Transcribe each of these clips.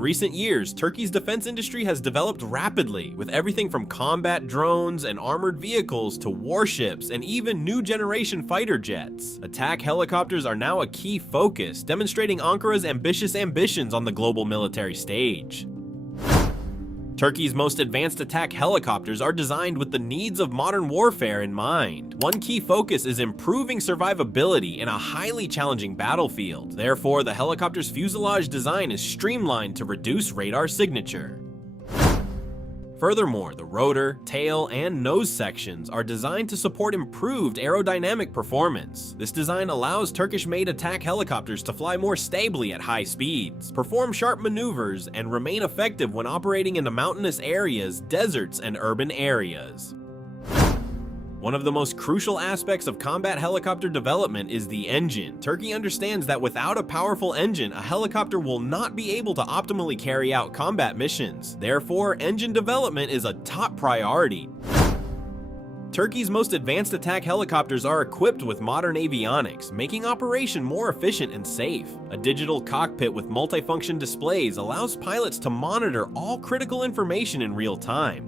recent years, Turkey's defense industry has developed rapidly, with everything from combat drones and armored vehicles to warships and even new generation fighter jets. Attack helicopters are now a key focus, demonstrating Ankara's ambitious ambitions on the global military stage. Turkey's most advanced attack helicopters are designed with the needs of modern warfare in mind. One key focus is improving survivability in a highly challenging battlefield. Therefore, the helicopter's fuselage design is streamlined to reduce radar signature. Furthermore, the rotor, tail, and nose sections are designed to support improved aerodynamic performance. This design allows Turkish-made attack helicopters to fly more stably at high speeds, perform sharp maneuvers, and remain effective when operating in the mountainous areas, deserts, and urban areas. One of the most crucial aspects of combat helicopter development is the engine. Turkey understands that without a powerful engine, a helicopter will not be able to optimally carry out combat missions. Therefore, engine development is a top priority. Turkey's most advanced attack helicopters are equipped with modern avionics, making operation more efficient and safe. A digital cockpit with multifunction displays allows pilots to monitor all critical information in real time.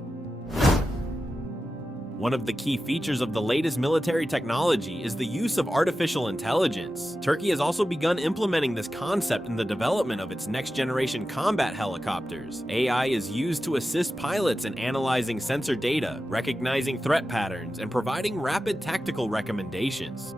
One of the key features of the latest military technology is the use of artificial intelligence. Turkey has also begun implementing this concept in the development of its next-generation combat helicopters. AI is used to assist pilots in analyzing sensor data, recognizing threat patterns, and providing rapid tactical recommendations.